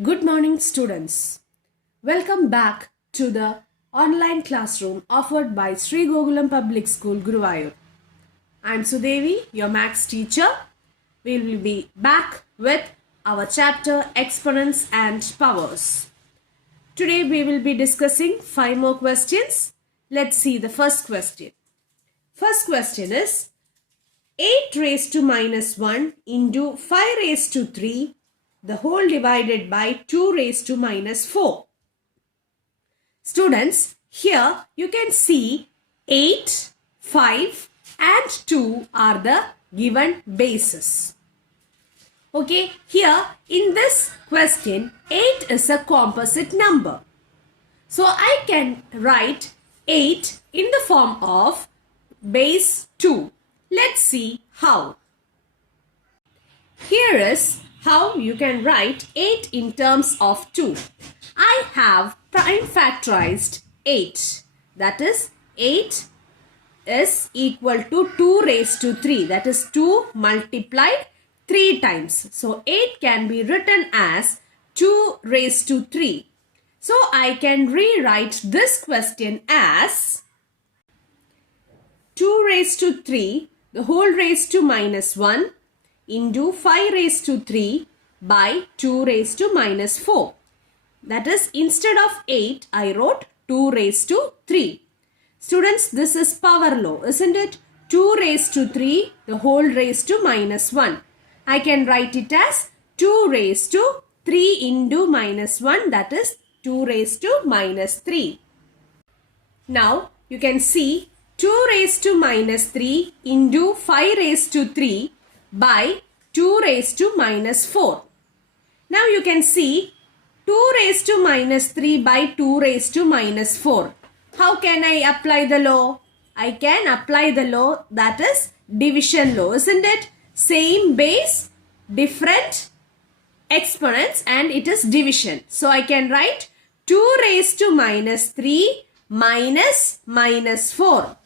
Good morning, students. Welcome back to the online classroom offered by Sri Gokulam Public School, Guruvayur. I am Sudevi, your maths teacher. We will be back with our chapter Exponents and Powers. Today we will be discussing 5 more questions. Let's see the first question. First question is 8 raised to minus 1 into 5 raised to 3 the whole divided by 2 raised to minus 4. Students, here you can see 8, 5 and 2 are the given bases. Okay, here in this question 8 is a composite number. So I can write 8 in the form of base 2. Let's see how. Here is how you can write 8 in terms of 2. I have prime factorized 8. That is 8 is equal to 2 raised to 3. That is 2 multiplied 3 times. So 8 can be written as 2 raised to 3. So I can rewrite this question as 2 raised to 3 the whole raised to minus 1 into 5 raised to 3 by 2 raised to minus 4. That is, instead of 8, I wrote 2 raised to 3. Students, this is power law, isn't it? 2 raised to 3, the whole raised to minus 1. I can write it as 2 raised to 3 into minus 1, that is 2 raised to minus 3. Now, you can see 2 raised to minus 3 into 5 raised to 3 by 2 raised to minus 4. Now you can see 2 raised to minus 3 by 2 raised to minus 4. How can I apply the law? I can apply the law, that is division law, isn't it? Same base, different exponents, and it is division. So I can write 2 raised to minus 3 minus minus 4.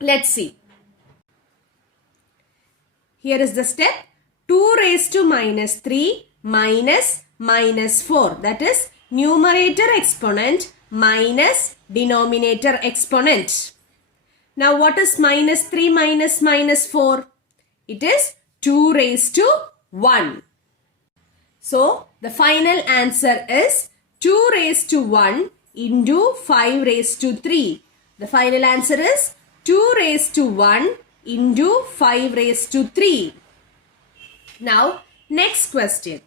Let's see. Here is the step. 2 raised to minus 3 minus minus 4. That is numerator exponent minus denominator exponent. Now what is minus 3 minus minus 4? It is 2 raised to 1. So the final answer is 2 raised to 1 into 5 raised to 3. The final answer is 2 raised to 1 into 5 raised to 3. Now, next question.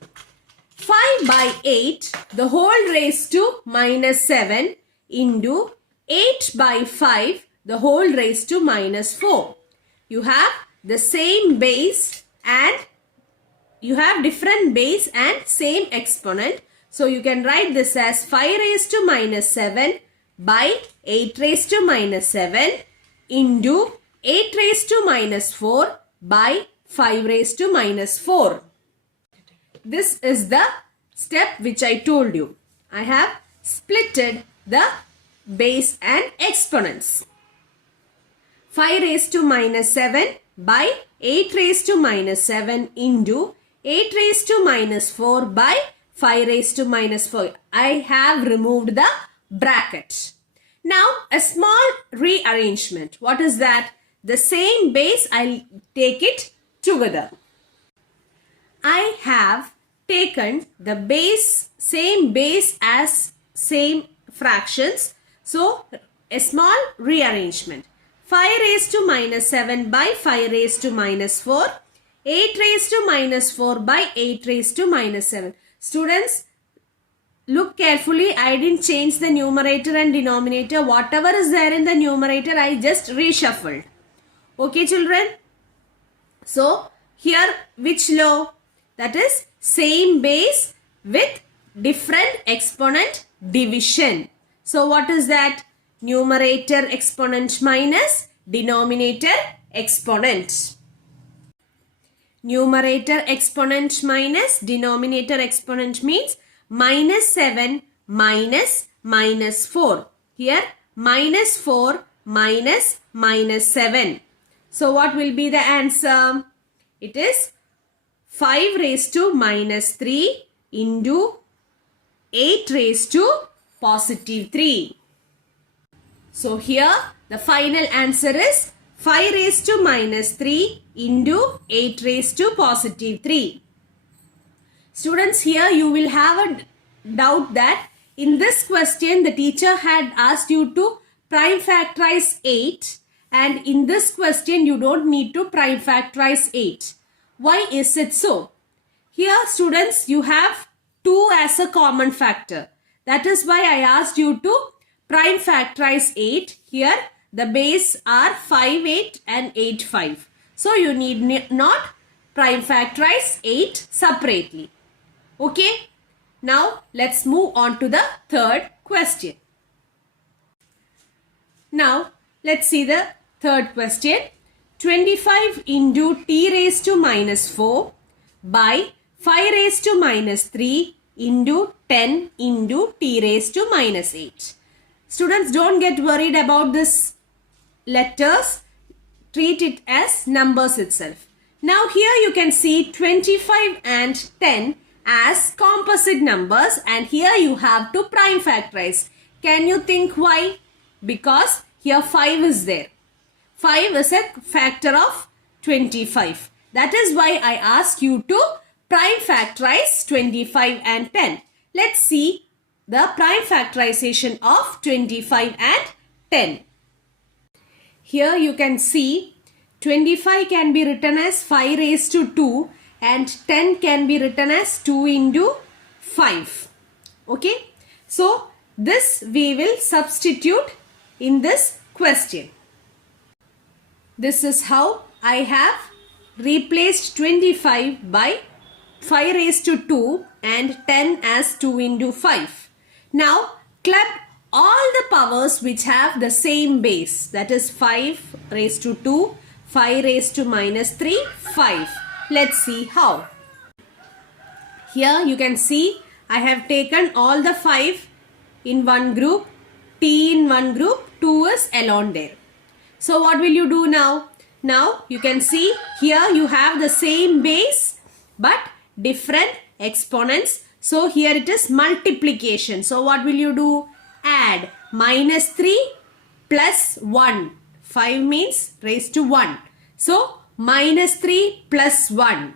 5 by 8, the whole raised to minus 7 into 8 by 5, the whole raised to minus 4. You have the same base and you have different base and same exponent. So, you can write this as 5 raised to minus 7 by 8 raised to minus 7 into 8 raised to minus 4 by 5 raised to minus 4. This is the step which I told you. I have splitted the base and exponents. 5 raised to minus 7 by 8 raised to minus 7 into 8 raised to minus 4 by 5 raised to minus 4. I have removed the bracket. Now a small rearrangement. What is that? The same base, I'll take it together. I have taken the base, same base as same fractions. So, a small rearrangement. 5 raised to minus 7 by 5 raised to minus 4. 8 raised to minus 4 by 8 raised to minus 7. Students, look carefully. I didn't change the numerator and denominator. Whatever is there in the numerator, I just reshuffled. Okay, children? So, here which law? That is same base with different exponent division. So, what is that? Numerator exponent minus denominator exponent. Numerator exponent minus denominator exponent means minus 7 minus minus 4. Here minus 4 minus minus 7. So what will be the answer? It is 5 raised to minus 3 into 8 raised to positive 3. So here the final answer is 5 raised to minus 3 into 8 raised to positive 3. Students, here you will have a doubt that in this question the teacher had asked you to prime factorize 8, and in this question you don't need to prime factorize 8. Why is it so? Here students, you have 2 as a common factor. That is why I asked you to prime factorize 8. Here the base are 5, 8 and 8, 5. So you need not prime factorize 8 separately. Okay. Now let's move on to the third question. Now let's see the third question. 25 into t raised to minus 4 by 5 raised to minus 3 into 10 into t raised to minus 8. Students, don't get worried about this letters. Treat it as numbers itself. Now here you can see 25 and 10 as composite numbers, and here you have to prime factorize. Can you think why? Because here 5 is there. 5 is a factor of 25. That is why I ask you to prime factorize 25 and 10. Let's see the prime factorization of 25 and 10. Here you can see 25 can be written as 5 raised to 2 and 10 can be written as 2 into 5. Okay. So this we will substitute in this question. This is how I have replaced 25 by 5 raised to 2 and 10 as 2 into 5. Now club all the powers which have the same base, that is 5 raised to 2, 5 raised to minus 3, 5. Let's see how. Here you can see I have taken all the 5 in one group, t in one group, 2 is alone there. So what will you do now? Now you can see here you have the same base but different exponents. So here it is multiplication. So what will you do? Add minus 3 plus 1. 5 means raised to 1. So minus 3 plus 1.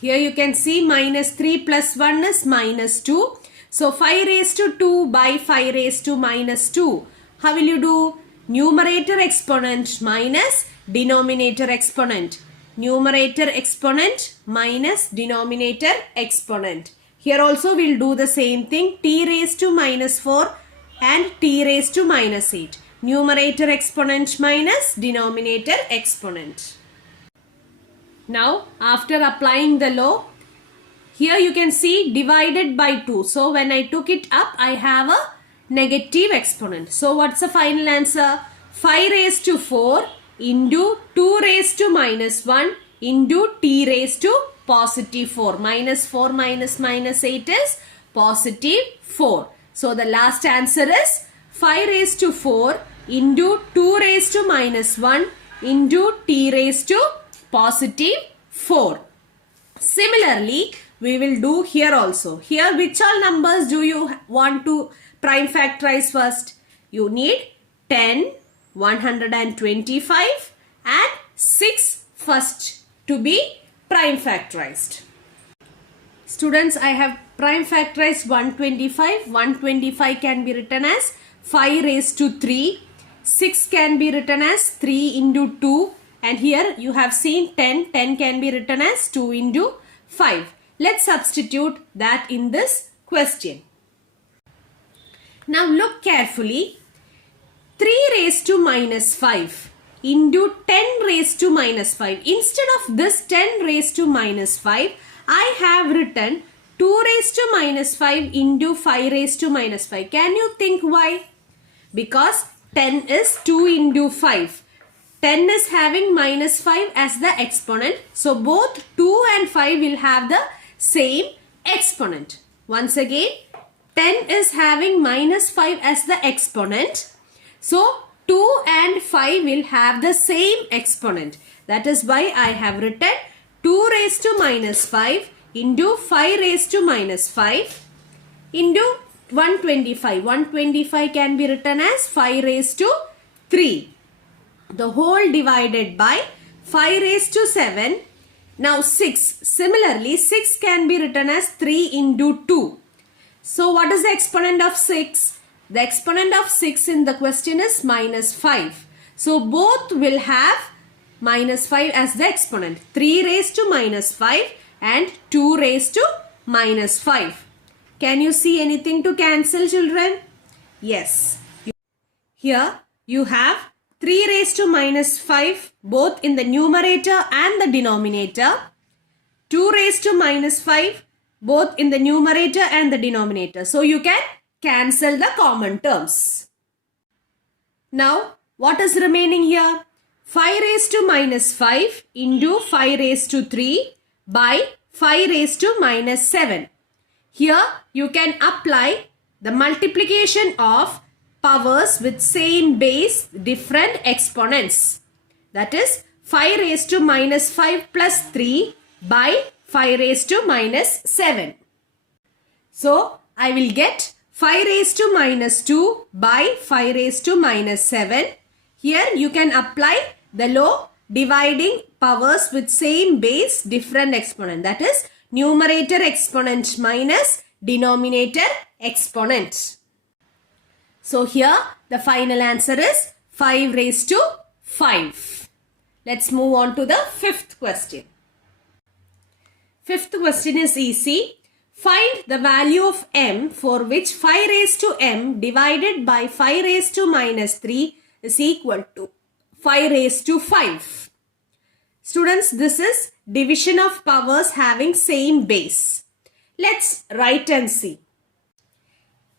Here you can see minus 3 plus 1 is minus 2. So 5 raised to 2 by 5 raised to minus 2. How will you do? Numerator exponent minus denominator exponent. Numerator exponent minus denominator exponent. Here also we'll do the same thing. T raised to minus 4 and t raised to minus 8. Numerator exponent minus denominator exponent. Now after applying the law, here you can see divided by 2. So when I took it up, I have a negative exponent. So what's the final answer? 5 raised to 4 into 2 raised to minus 1 into t raised to positive 4. Minus 4 minus minus 8 is positive 4. So the last answer is 5 raised to 4 into 2 raised to minus 1 into t raised to positive 4. Similarly, we will do here also. Here which all numbers do you want to prime factorize first? You need 10, 125 and 6 first to be prime factorized. Students, I have prime factorized 125. 125 can be written as 5 raised to 3. 6 can be written as 3 into 2. And here you have seen 10. 10 can be written as 2 into 5. Let's substitute that in this question. Now look carefully. 3 raised to minus 5 into 10 raised to minus 5. Instead of this 10 raised to minus 5, I have written 2 raised to minus 5 into 5 raised to minus 5. Can you think why? Because 10 is 2 into 5. 10 is having minus 5 as the exponent. So both 2 and 5 will have the same exponent. Once again, 10 is having minus 5 as the exponent. So 2 and 5 will have the same exponent. That is why I have written 2 raised to minus 5 into 5 raised to minus 5 into 125. 125 can be written as 5 raised to 3. The whole divided by 5 raised to 7. Now 6. Similarly, 6 can be written as 3 into 2. So what is the exponent of 6? The exponent of 6 in the question is minus 5. So both will have minus 5 as the exponent. 3 raised to minus 5 and 2 raised to minus 5. Can you see anything to cancel, children? Yes. Here you have 3 raised to minus 5 both in the numerator and the denominator. 2 raised to minus 5 both in the numerator and the denominator. So you can cancel the common terms. Now what is remaining here? 5 raised to minus 5 into 5 raised to 3 by 5 raised to minus 7. Here you can apply the multiplication of powers with same base, different exponents. That is 5 raised to minus 5 plus 3 by 5 raised to minus 7. So I will get 5 raised to minus 2 by 5 raised to minus 7. Here you can apply the law dividing powers with same base, different exponent. That is numerator exponent minus denominator exponent. So here the final answer is 5 raised to 5. Let's move on to the fifth question. Fifth question is easy. Find the value of m for which 5 raised to m divided by 5 raised to minus 3 is equal to 5 raised to 5. Students, this is division of powers having same base. Let's write and see.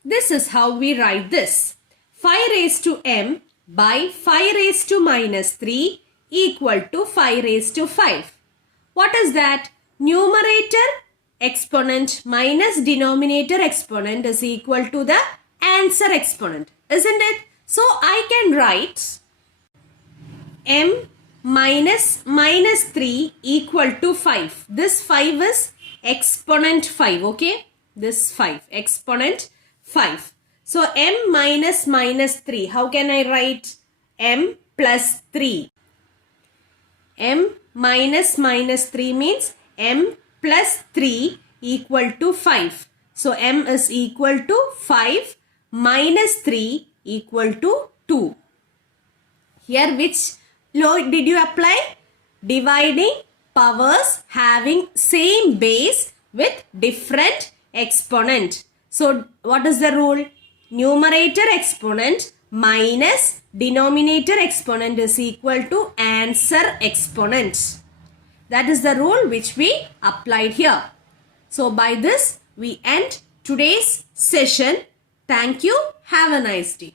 This is how we write this. 5 raised to m by 5 raised to minus 3 equal to 5 raised to 5. What is that? Numerator exponent minus denominator exponent is equal to the answer exponent, isn't it? So I can write m minus 3 equal to 5. This 5 is exponent 5, okay? This 5, exponent 5. So m minus 3, how can I write? M plus 3. M minus 3 means m plus 3 equal to 5. So m is equal to 5 minus 3 equal to 2. Here which law did you apply? Dividing powers having same base with different exponent. So what is the rule? Numerator exponent minus denominator exponent is equal to answer exponent. That is the rule which we applied here. So by this we end today's session. Thank you. Have a nice day.